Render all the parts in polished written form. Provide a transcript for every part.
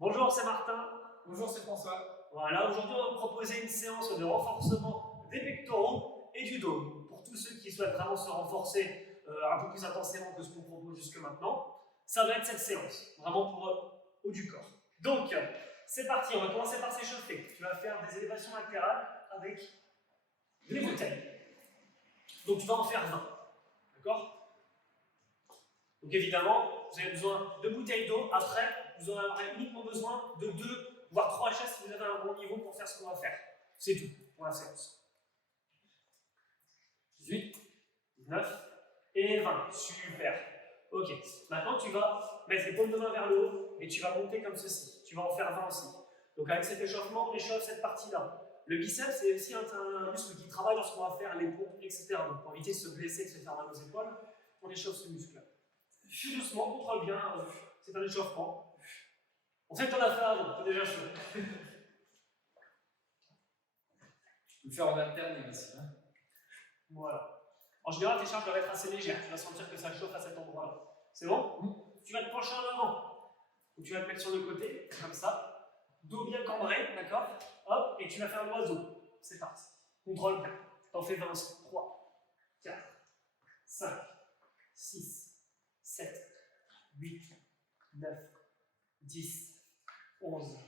Bonjour, c'est Martin. Bonjour, c'est François. Voilà, aujourd'hui on va vous proposer une séance de renforcement des pectoraux et du dos. Pour tous ceux qui souhaitent vraiment se renforcer un peu plus intensément que ce qu'on propose jusque maintenant, ça va être cette séance, vraiment pour haut du corps. Donc, c'est parti, on va commencer par s'échauffer. Tu vas faire des élévations latérales avec des bouteilles. Donc tu vas en faire 20, d'accord? Donc évidemment, vous avez besoin de bouteilles d'eau. Après, vous aurez uniquement besoin de 2 voire 3 chaises si vous avez un bon niveau pour faire ce qu'on va faire. C'est tout pour la séance. 18, 19 et 20. Super. Ok. Maintenant, tu vas mettre les paumes de main vers le haut et tu vas monter comme ceci. Tu vas en faire 20 aussi. Donc avec cet échauffement, on échauffe cette partie-là. Le biceps, c'est aussi un muscle qui travaille lorsqu'on va faire les pompes, etc. Donc pour éviter de se blesser, de se faire mal aux épaules, on échauffe ce muscle-là. Fuis doucement, contrôle bien, c'est un échauffement. On sait que t'en as fait avant, t'es déjà chaud. Tu peux le faire en alterné aussi. Hein. Voilà. En général, tes charges doivent être assez légères, tu vas sentir que ça chauffe à cet endroit-là. C'est bon? Tu vas te pencher en avant. Donc tu vas te mettre sur le côté, comme ça. Dos bien cambré, d'accord? Hop, et tu vas faire l'oiseau. C'est parti. Contrôle bien. T'en fais 20 aussi. 3, 4, 5, 6, 7, 8, 9, 10, 11,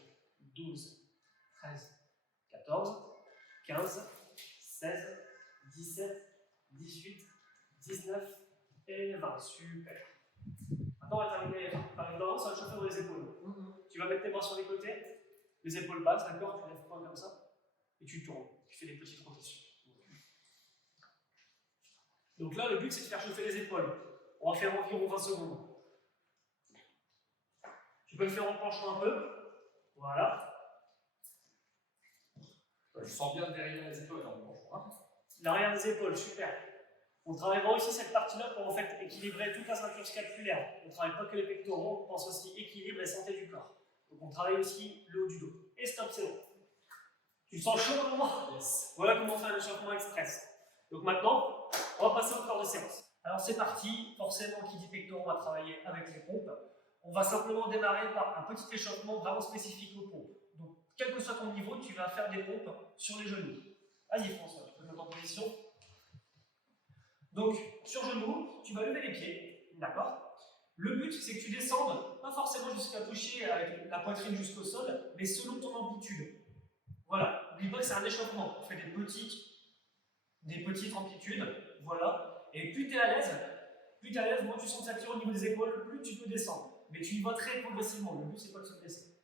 12, 13, 14, 15, 16, 17, 18, 19 et 20. Super. Maintenant, on va terminer par une balance, ça va chauffer dans les épaules. Tu vas mettre tes bras sur les côtés, les épaules basses, d'accord? Tu lèves pas comme ça, et tu tournes. Tu fais des petites rotations. Donc là, le but, c'est de faire chauffer les épaules. On va faire environ 20 secondes. Tu peux le faire en penchant un peu. Voilà. Je sens bien derrière les épaules en penchant. L'arrière des épaules, super. On travaillera aussi cette partie-là pour en fait équilibrer toute la ceinture scapulaire. On ne travaille pas que les pectoraux, on pense aussi équilibre et santé du corps. Donc on travaille aussi le haut du dos. Et stop, c'est bon. Tu te sens chaud au moment? Yes. Voilà comment on fait un échauffement express. Donc maintenant, on va passer au corps de séance. Alors c'est parti, forcément qui dit pectoraux, on va travailler avec les pompes. On va simplement démarrer par un petit échauffement vraiment spécifique aux pompes. Donc quel que soit ton niveau, tu vas faire des pompes sur les genoux. Vas-y François, tu peux te mettre en position. Donc, sur genoux, tu vas lever les pieds, d'accord? Le but, c'est que tu descendes, pas forcément jusqu'à toucher avec la poitrine jusqu'au sol, mais selon ton amplitude. Voilà, n'oublie pas que c'est un échauffement. Tu fais des petites amplitudes, voilà. Et plus tu es à l'aise, moins tu sens que ça tire au niveau des épaules, plus tu peux descendre. Mais tu y vas très progressivement, le but, c'est pas de se blesser.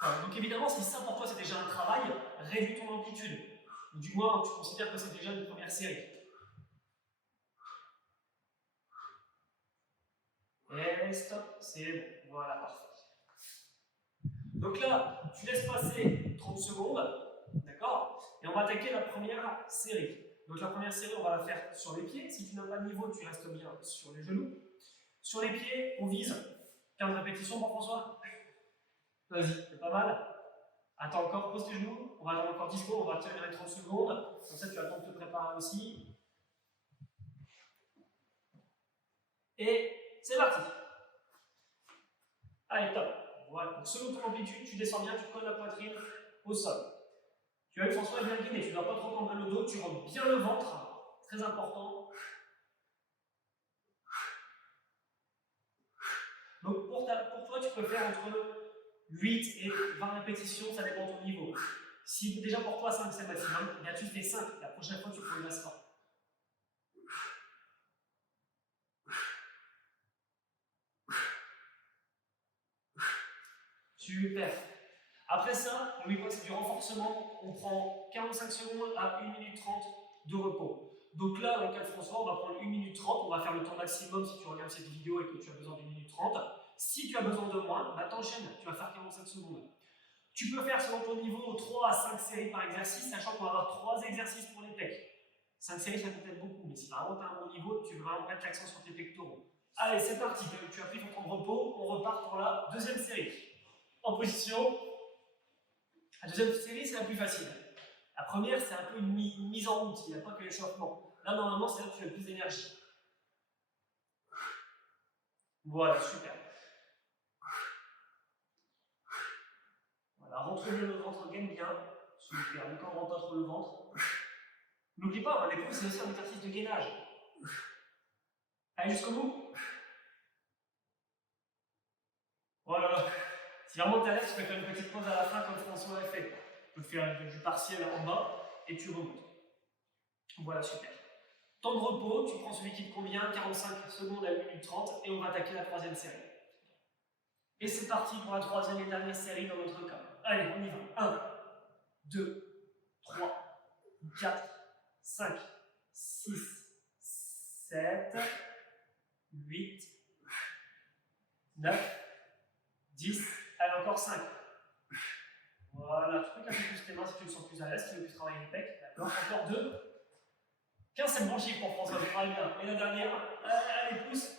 Voilà. Donc évidemment, si ça pour toi c'est déjà un travail, réduis ton amplitude. Ou du moins, tu considères que c'est déjà une première série. Et stop, c'est bon. Voilà, parfait. Donc là, tu laisses passer 30 secondes, d'accord? Et on va attaquer la première série. Donc la première série, on va la faire sur les pieds. Si tu n'as pas de niveau, tu restes bien sur les genoux. Sur les pieds, on vise 15 répétitions pour François. Vas-y, c'est pas mal. Attends encore, pose tes genoux, on va attendre encore 10 secondes, on va tenir les 30 secondes, comme ça tu as le temps de te préparer aussi. Et c'est parti. Allez, top. Voilà, donc selon ton amplitude, tu descends bien, tu colles la poitrine au sol. Tu as vu François est bien guidé, tu ne dois pas trop prendre le dos, tu rentres bien le ventre, très important. Donc pour toi, tu peux faire entre 8 et 20 répétitions, ça dépend de ton niveau. Si déjà pour toi 5 c'est maximum, bien tu fais 5, la prochaine fois tu progresseras. Super. Après ça, n'oublie pas que c'est du renforcement, on prend 45 secondes à 1 minute 30 de repos. Donc là, dans le cas de François, on va prendre 1 minute 30, on va faire le temps maximum si tu regardes cette vidéo et que tu as besoin d'1 minute 30. Si tu as besoin de moins, bah t'enchaînes, tu vas faire 45 secondes. Tu peux faire selon ton niveau 3 à 5 séries par exercice, sachant qu'on va avoir 3 exercices pour les pecs. 5 séries, ça peut être beaucoup, mais si vraiment tu as un bon niveau, tu veux vraiment mettre l'accent sur tes pectoraux. Allez, c'est parti, tu as pris ton temps de repos, on repart pour la deuxième série. En position. La deuxième série, c'est la plus facile. La première, c'est un peu une mise en route, il n'y a pas que l'échauffement. Là, normalement, c'est là que tu as le plus d'énergie. Voilà, super. Super, ne cambre pas trop le ventre. N'oublie pas, l'épaule, c'est aussi un exercice de gainage. Allez jusqu'au bout. Voilà. Si vraiment t'es à l'aise, tu peux faire une petite pause à la fin comme François a fait. Tu peux faire du partiel en bas et tu remontes. Voilà, super. Temps de repos, tu prends celui qui te convient, 45 secondes à 1 minute 30 et on va attaquer la troisième série. Et c'est parti pour la troisième et dernière série dans notre cas. Allez, on y va. 1, 2, 3, 4, 5, 6, 7, 8, 9, 10, allez encore 5. Voilà, tu peux casser plus tes mains si tu te sens plus à l'aise, si tu veux plus travailler les pecs. D'accord, encore 2. 15, c'est le bon chiffre pour François, je travaille bien. Et la dernière, allez, pousse.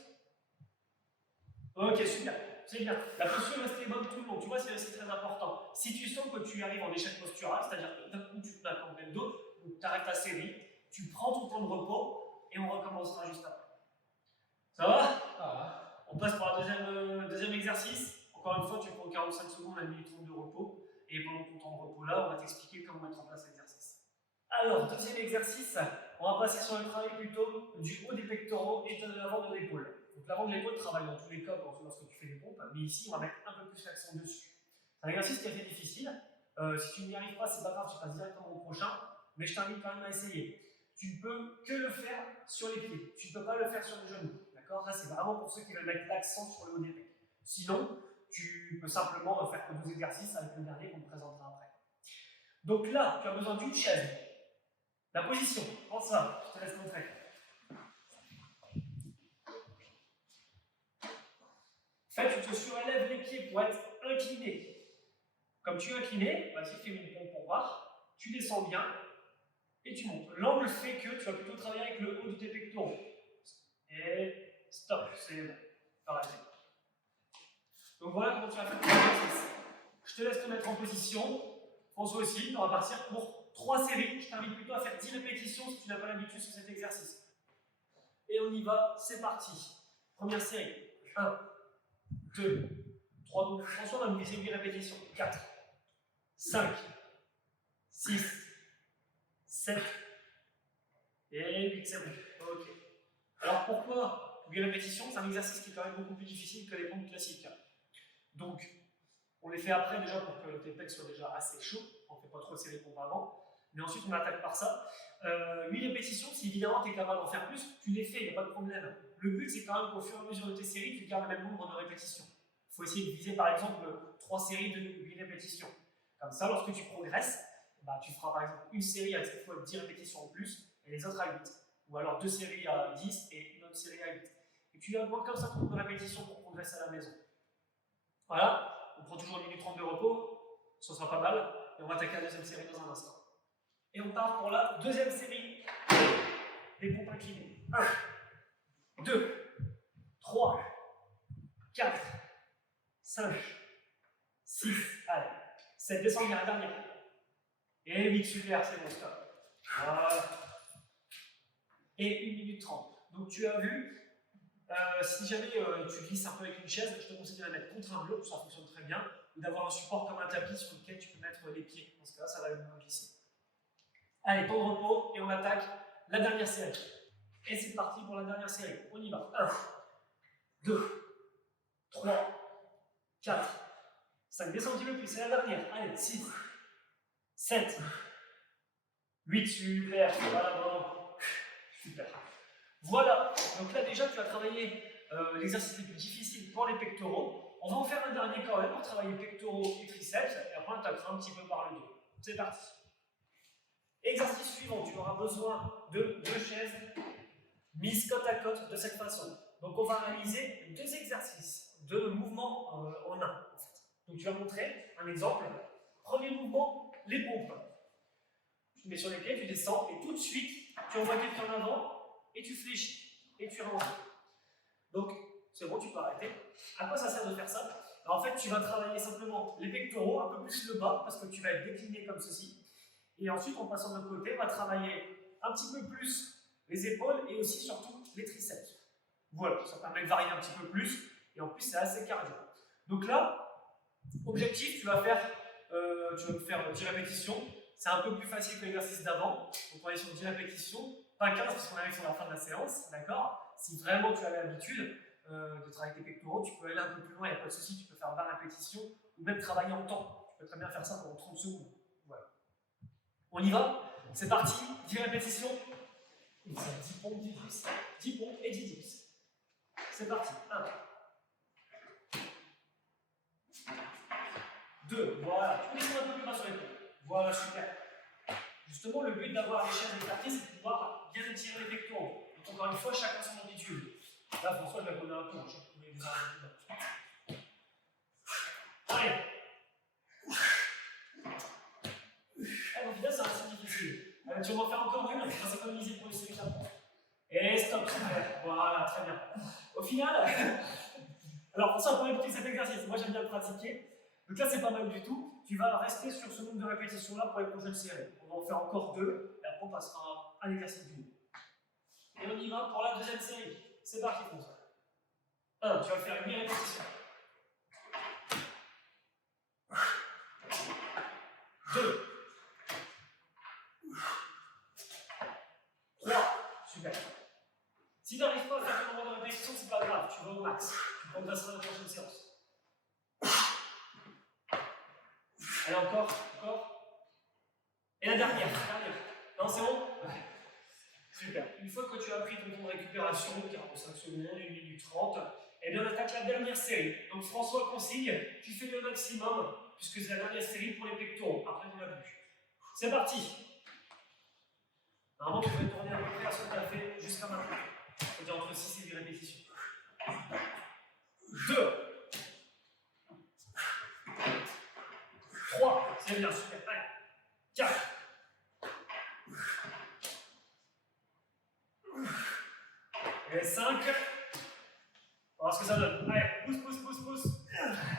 Ok, super, c'est bien. La posture reste bonne tout le long, tu vois, c'est aussi très important. Si tu sens que tu arrives en échec postural, c'est-à-dire que d'un coup tu te mets cambré le dos, tu arrêtes ta série, tu prends ton temps de repos et on recommencera juste après. Ça va? On passe pour le deuxième exercice. Encore une fois, tu prends 45 secondes à 1 minute 30 de repos. Et pendant ton temps de repos là, on va t'expliquer comment mettre en place l'exercice. Alors, deuxième exercice, on va passer sur le travail plutôt du haut des pectoraux et de l'avant de l'épaule. Donc l'avant de l'épaule travaille dans tous les cas lorsque tu fais des pompes, mais ici on va mettre un peu plus l'accent dessus. C'est un exercice qui est assez difficile. Si tu n'y arrives pas, c'est pas grave, tu passes directement au prochain, mais je t'invite quand même à essayer. Tu ne peux que le faire sur les pieds, tu ne peux pas le faire sur les genoux. D'accord? Là, c'est vraiment pour ceux qui veulent mettre l'accent sur le haut des pecs. Sinon, tu peux simplement faire que 2 exercices avec le dernier qu'on te présentera après. Donc là, tu as besoin d'une chaise. La position, prends ça, je te laisse montrer. En fait, tu te surélèves les pieds pour être incliné. Comme tu es incliné, vas-y, fais une pompe pour voir. Tu descends bien et tu montes. L'angle fait que tu vas plutôt travailler avec le haut de tes pectoraux. Et stop, c'est bon. Arrêtez. Donc voilà comment tu vas faire ton exercice. Je te laisse te mettre en position. François aussi, on va partir pour 3 séries. Je t'invite plutôt à faire 10 répétitions si tu n'as pas l'habitude sur cet exercice. Et on y va, c'est parti. Première série. 1, 2, 3, donc François va nous laisser 8 répétitions. 4, 5, 6, 7 et 8, c'est bon. Ok. Alors pourquoi 8 répétitions? C'est un exercice qui est quand même beaucoup plus difficile que les pompes classiques. Donc, on les fait après déjà pour que tes pecs soient déjà assez chauds. On ne fait pas trop de séries pompes avant. Mais ensuite, on attaque par ça. 8 répétitions, si évidemment tu es capable d'en faire plus, tu les fais, il n'y a pas de problème. Le but, c'est quand même qu'au fur et à mesure de tes séries, tu gardes le même nombre de répétitions. Il faut essayer de viser par exemple 3 séries de 8 répétitions. Comme ça, lorsque tu progresses, bah, tu feras par exemple une série à cette fois 10 répétitions en plus et les autres à 8. Ou alors 2 séries à 10 et une autre série à 8. Et tu gardes comme ça ton nombre de répétitions pour progresser à la maison. Voilà, on prend toujours 1 minute 30 de repos, ça sera pas mal, et on va attaquer la deuxième série dans un instant. Et on part pour la deuxième série des pompes inclinées. 1, 2, 3, 4, 5, 6, allez, 7, descend bien, la dernière. Et 8, super, c'est bon, stop. Voilà. Et 1 minute 30. Donc tu as vu, si jamais tu glisses un peu avec une chaise, je te conseille de la mettre contre un mur, ça fonctionne très bien, ou d'avoir un support comme un tapis sur lequel tu peux mettre les pieds. Dans ce cas-là, ça va moins glisser. Allez, temps de repos, et on attaque la dernière série. Et c'est parti pour la dernière série. On y va. 1, 2, 3, 4, 5, descends un petit peu plus, c'est la dernière. Allez, 6, 7, 8, super, voilà, bravo. Super. Voilà, donc là déjà tu as travaillé l'exercice le plus difficile pour les pectoraux. On va en faire un dernier quand même pour travailler pectoraux et triceps, et après on attaquera un petit peu par le dos. C'est parti. Exercice suivant, tu auras besoin de 2 chaises mises côte à côte de cette façon. Donc on va réaliser 2 exercices, 2 mouvements en un. En fait. Donc tu vas montrer un exemple. Premier mouvement, les pompes. Tu te mets sur les pieds, tu descends et tout de suite tu envoies tes pieds en avant et tu fléchis et tu remontes. Donc c'est bon, tu peux arrêter. À quoi ça sert de faire ça? Alors, en fait, tu vas travailler simplement les pectoraux, un peu plus le bas parce que tu vas être décliné comme ceci. Et ensuite, en passant de l'autre côté, on va travailler un petit peu plus les épaules et aussi surtout les triceps. Voilà, ça permet de varier un petit peu plus et en plus c'est assez cardio. Donc là, objectif, tu vas faire 10 répétitions. c'est un peu plus facile que l'exercice d'avant. Donc on est sur 10 répétitions, pas 15 parce qu'on arrive sur la fin de la séance, d'accord? Si vraiment tu as l'habitude de travailler avec tes pectoraux, tu peux aller un peu plus loin, il n'y a pas de souci, tu peux faire 20 répétitions ou même travailler en temps. Tu peux très bien faire ça pendant 30 secondes. Voilà. On y va? C'est parti, 10 répétitions. 10 pompes, 10 dips. 10 pompes et 10 dips. C'est parti. 1. 2. Voilà. Tu peux descendre un peu plus bas sur les pompes. Voilà, super. Justement, le but d'avoir les chaînes écartées, c'est de pouvoir bien étirer les pectoraux. Donc, encore une fois, chacun son amplitude. Là, François, je vais donner un peu. Je vais donner des armes. Allez. Au final, c'est assez difficile. Tu vas en faire encore une, ça c'est économiser pour les séries d'après. Et stop, super. Voilà, très bien. Au final, alors pour ça, on peut répéter cet exercice. Moi, j'aime bien le pratiquer. Donc là, c'est pas mal du tout. Tu vas rester sur ce nombre de répétitions-là pour les prochaines séries. On va en faire encore 2, et après, on passera à l'exercice du jour. Et on y va pour la deuxième série. C'est parti, François. 1, tu vas faire 8 répétitions. 2. 3. Super. Si tu n'arrives pas à faire ton nombre de répétitions, c'est pas grave, tu vas au max. Tu progresseras dans la prochaine séance. Allez, encore. Et la dernière. Non, c'est bon? Super. Une fois que tu as pris ton temps de récupération, 45 secondes, 1 minute 30, et bien on attaque la dernière série. Donc François consigne, tu fais le maximum, puisque c'est la dernière série pour les pectoraux. Après, tu n'en as plus. C'est parti. Normalement, tu peux tourner à peu près à ce que tu as fait jusqu'à maintenant. C'est-à-dire entre 6 et 8 répétitions. 2. 3. C'est bien, super. Allez. 4. Et 5. On va voir ce que ça donne. Allez, pousse.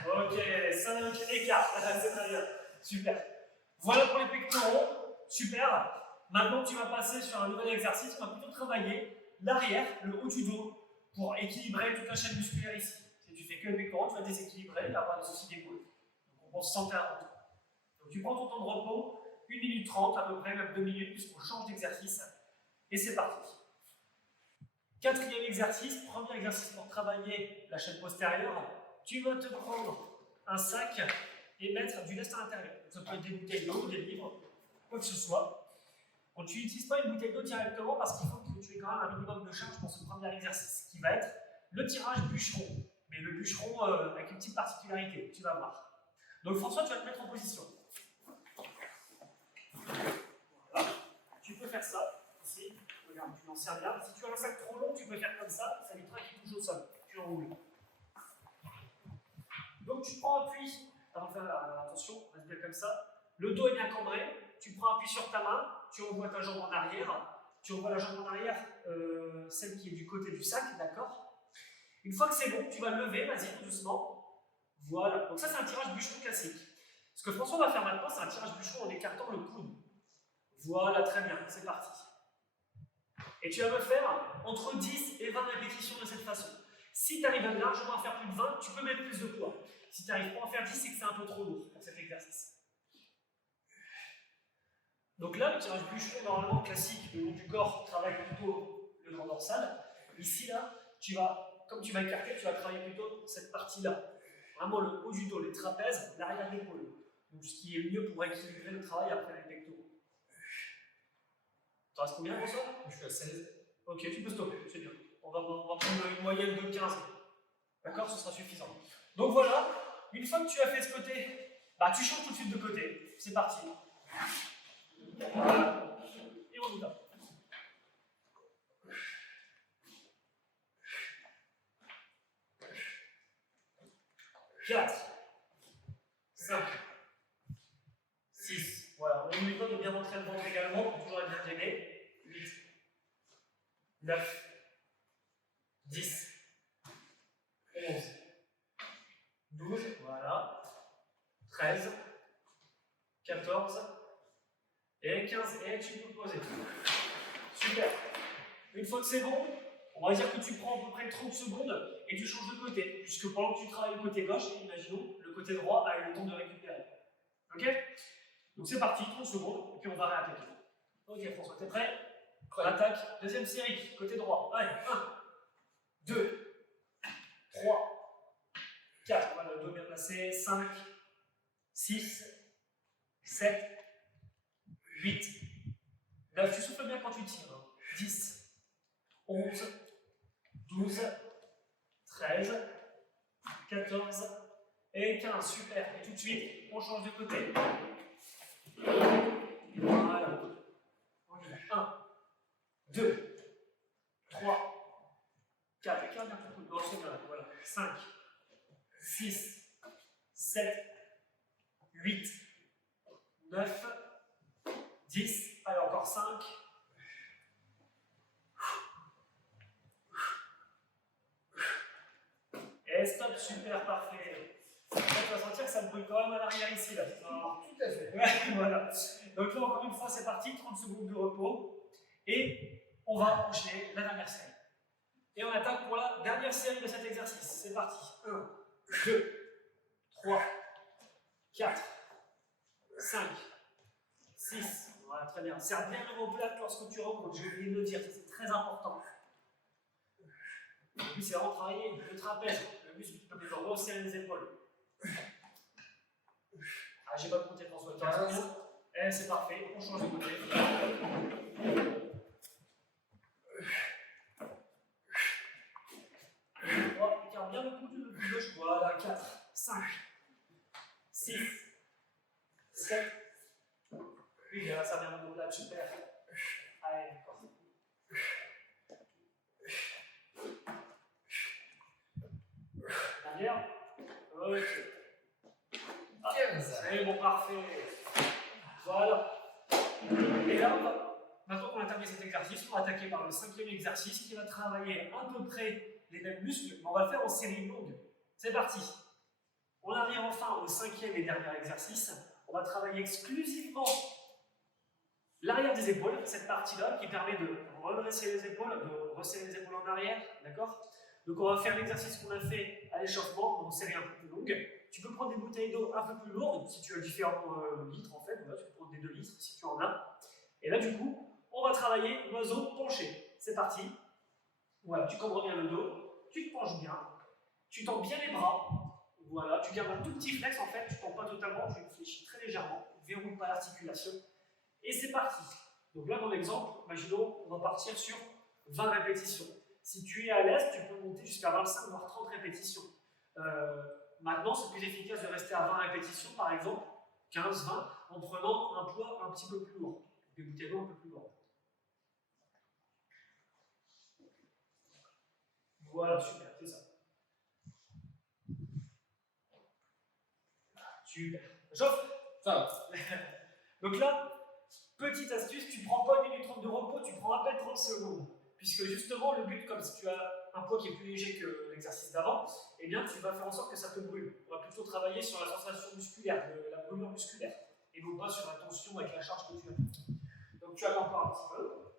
Ok, 5 et 4. C'est très bien. Super. Voilà pour les pectoraux. Super. Maintenant, tu vas passer sur un nouvel exercice. On va plutôt travailler l'arrière, le haut du dos, pour équilibrer toute la chaîne musculaire ici. Si tu fais que les pectoraux, tu vas déséquilibrer, il va y avoir des soucis d'épaule. Donc, on se sentir à rentrer. Donc, tu prends ton temps de repos, 1 minute 30 à peu près, même 2 minutes, puisqu'on change d'exercice. Et c'est parti. Quatrième exercice, premier exercice pour travailler la chaîne postérieure. Tu vas te prendre un sac et mettre du lest à l'intérieur. Ça peut être des bouteilles d'eau, des livres, quoi que ce soit. Donc, tu n'utilises pas une bouteille d'eau directement parce qu'il faut que tu aies quand même un minimum de charge pour ce premier exercice, qui va être le tirage bûcheron. Mais le bûcheron avec une petite particularité, tu vas voir. Donc François, tu vas te mettre en position. Voilà. Tu peux faire ça, ici. Regarde, tu l'en sers bien. Si tu as un sac trop long, tu peux faire comme ça évitera qu'il touche au sol. Tu enroules. Donc tu prends appui. Avant de faire attention, reste bien comme ça. Le dos est bien cambré. Tu prends appui sur ta main. Tu envoies ta jambe en arrière. Tu envoies la jambe en arrière, celle qui est du côté du sac, d'accord? Une fois que c'est bon, tu vas le lever, vas-y, tout doucement. Voilà. Donc ça, c'est un tirage bûcheron classique. Ce que François va faire maintenant, c'est un tirage bûcheron en écartant le coude. Voilà, très bien, c'est parti. Et tu vas me faire entre 10 et 20 répétitions de cette façon. Si tu arrives largement à faire plus de 20, tu peux mettre plus de poids. Si tu n'arrives pas à en faire 10, c'est que c'est un peu trop lourd pour cet exercice. Donc là, le tirage bûcheron, normalement classique, le long du corps travaille plutôt le grand dorsal. Ici, là, comme tu vas écarter, tu vas travailler plutôt cette partie-là. Vraiment le haut du dos, les trapèzes, l'arrière d'épaule. Donc ce qui est mieux pour équilibrer le travail après les pectoraux. Tu restes combien, François? Je suis à 16. Ok, tu peux stopper, c'est bien. On va prendre une moyenne de 15. D'accord? Ce sera suffisant. Donc voilà, une fois que tu as fait ce côté, tu changes tout de suite de côté. C'est parti. Voilà. Et on y va. 4, 5, 6. Voilà, on oublie pas de bien rentrer le ventre également pour toujours être bien gainé. 8, 9, 10, 11, 12, voilà, 13, 14, et 15, et tu peux poser. Super. Une fois que c'est bon, on va dire que tu prends à peu près 30 secondes et tu changes de côté, puisque pendant que tu travailles le côté gauche, imaginons, le côté droit a eu le temps de récupérer. Ok? Donc c'est parti, 30 secondes, et puis on va réattaquer. Ok François, t'es prêt? On attaque. Deuxième série, côté droit. Allez, 1, 2, 3, 4, voilà, le dos bien placé, 5, 6, 7, 8, 9, tu souffles bien quand tu tires, 10, 11, 12, 13, 14 et 15, super. Et tout de suite, on change de côté. Voilà. On y va. 1, 2, 3, 4, et 15, un peu de gorge, voilà. 5, 6, 7, 8, 9, 10, allez encore 5, et stop, super, parfait. Tu vas sentir que ça me brûle quand même à l'arrière ici, là. Alors, Tout à fait. ouais, voilà. Donc là, encore une fois, c'est parti, 30 secondes de repos, et on va enchaîner la dernière série. Et on attaque pour la dernière série de cet exercice. C'est parti. 1, 2, 3, 4, 5, 6. Voilà, très bien. Serre bien l'omoplate lorsque tu rentres, j'ai oublié de le dire, c'est très important. Le but, c'est vraiment travailler le trapèze, le muscle qui peut plus resserrer les épaules. Ah, j'ai pas compté François, 15. Eh, c'est parfait, on change de côté. Regarde bien le coup de gauche. Voilà, 4, 5, 6, 7. Oui, là, ça vient de là, super. Allez, d'accord. Dernière. Ok. Ah, 15. c'est bon, parfait. Voilà. Et là, maintenant qu'on a terminé cet exercice, on va attaquer par le 5e exercice qui va travailler à peu près les mêmes muscles, mais on va le faire en série longue. C'est parti. On arrive enfin au 5e et dernier exercice. On va travailler exclusivement l'arrière des épaules, cette partie-là qui permet de redresser les épaules, de resserrer les épaules en arrière, d'accord? Donc on va faire l'exercice qu'on a fait à l'échauffement, en série un peu plus longue. Tu peux prendre des bouteilles d'eau un peu plus lourdes, si tu as différents litres en fait, voilà, tu peux prendre des 2 litres si tu en as. Et là du coup, on va travailler l'oiseau penché. C'est parti. Voilà, tu cambres bien le dos, tu te penches bien, tu tends bien les bras. Voilà, tu gardes un tout petit flex en fait, tu ne tends pas totalement, tu fléchis très légèrement, tu ne verrouilles pas l'articulation. Et c'est parti. Donc là dans l'exemple, imaginons, on va partir sur 20 répétitions. Si tu es à l'aise, tu peux monter jusqu'à 25 voire 30 répétitions. Maintenant, c'est plus efficace de rester à 20 répétitions, par exemple, 15-20, en prenant un poids un petit peu plus lourd, des bouteilles d'eau un peu plus lourdes. Voilà, super, c'est ça. Super. J'offre. Ça va. Donc là, petite astuce, tu ne prends pas 1 minute 30 de repos, tu prends à peine 30 secondes. Puisque justement, le but, comme si tu as un poids qui est plus léger que l'exercice d'avant, eh bien, tu vas faire en sorte que ça te brûle. On va plutôt travailler sur la sensation musculaire, la brûlure musculaire, et non pas sur la tension avec la charge que tu as. Donc tu attends encore un petit peu.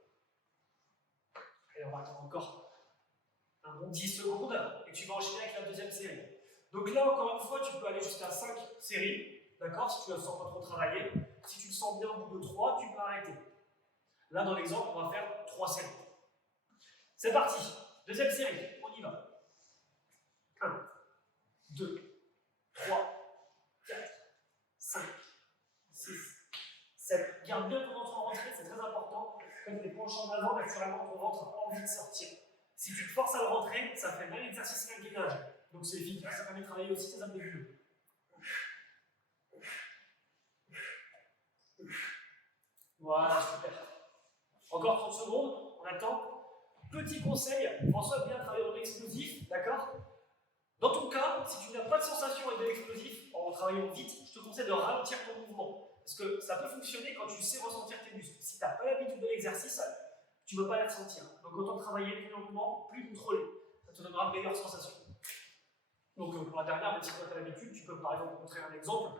Et on va attendre encore un bon 10 secondes, et tu vas enchaîner avec la deuxième série. Donc là, encore une fois, tu peux aller jusqu'à 5 séries, d'accord, si tu ne sens pas trop travailler. Si tu le sens bien au bout de 3, tu peux arrêter. Là, dans l'exemple, on va faire 3 séries. C'est parti. Deuxième série, on y va. 1, 2, 3, 4, 5, 6, 7. Garde bien ton ventre en rentrée, c'est très important. Comme tu es penché en avant, naturellement, ton ventre a envie de sortir. Si tu te forces à le rentrer, ça fait le même exercice qu'un gainage. Donc c'est efficace, ça permet de travailler aussi tes abdominaux. Voilà, super. Encore 30 secondes, on attend. Petit conseil, François bien travailler dans l'explosif, d'accord? Dans ton cas, si tu n'as pas de sensation avec de l'explosif, en travaillant vite, je te conseille de ralentir ton mouvement. Parce que ça peut fonctionner quand tu sais ressentir tes muscles. Si tu n'as pas l'habitude de l'exercice, tu ne veux pas les ressentir. Donc autant travailler plus lentement, plus contrôlé. Ça te donnera de meilleures sensations. Donc pour la dernière, même si tu n'as pas l'habitude, tu peux par exemple montrer un exemple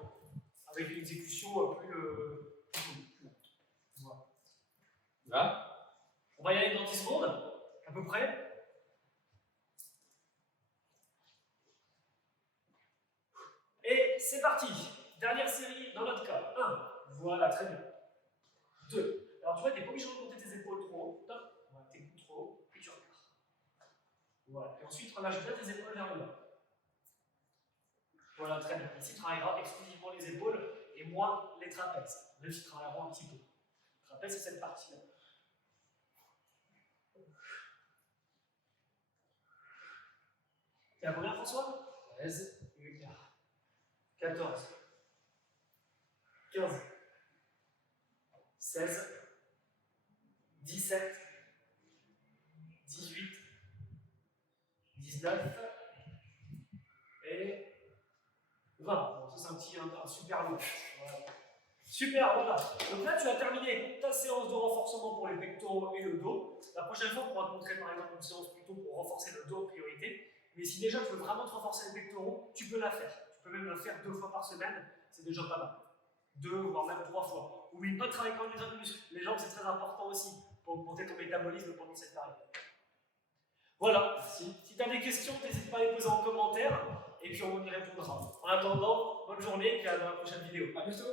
avec une exécution plus lente. Voilà. Là. On va y aller dans 10 secondes, à peu près. Et c'est parti. Dernière série dans notre cas. 1, Voilà, très bien. 2. Alors tu vois, tu n'es pas obligé de monter tes épaules trop haut. Top. Voilà, tes coudes trop haut, puis tu repars. Voilà. Et ensuite, relâche bien tes épaules vers le bas. Voilà, très bien. Ici, tu travailleras exclusivement les épaules et moins les trapèzes. Même si tu travailleras un petit peu. Le trapèze, c'est cette partie-là. T'es à combien, François? 13, 14, 15, 16, 17, 18, 19 et 20. Bon, ça, c'est un super lourd. Voilà. Super, voilà. Donc là, tu as terminé ta séance de renforcement pour les pectoraux et le dos. La prochaine fois, on pourra te montrer par exemple une séance plutôt pour renforcer le dos en priorité. Mais si déjà tu veux vraiment te renforcer les pectoraux, tu peux la faire. Tu peux même la faire 2 fois par semaine, c'est déjà pas mal. 2 voire même 3 fois. Oublie pas de travailler quand même les autres muscles. Les jambes, c'est très important aussi pour augmenter ton métabolisme pendant cette période. Voilà. Merci. Si tu as des questions, n'hésite pas à les poser en commentaire et puis on y répondra. En attendant, bonne journée et puis à la prochaine vidéo. À bientôt.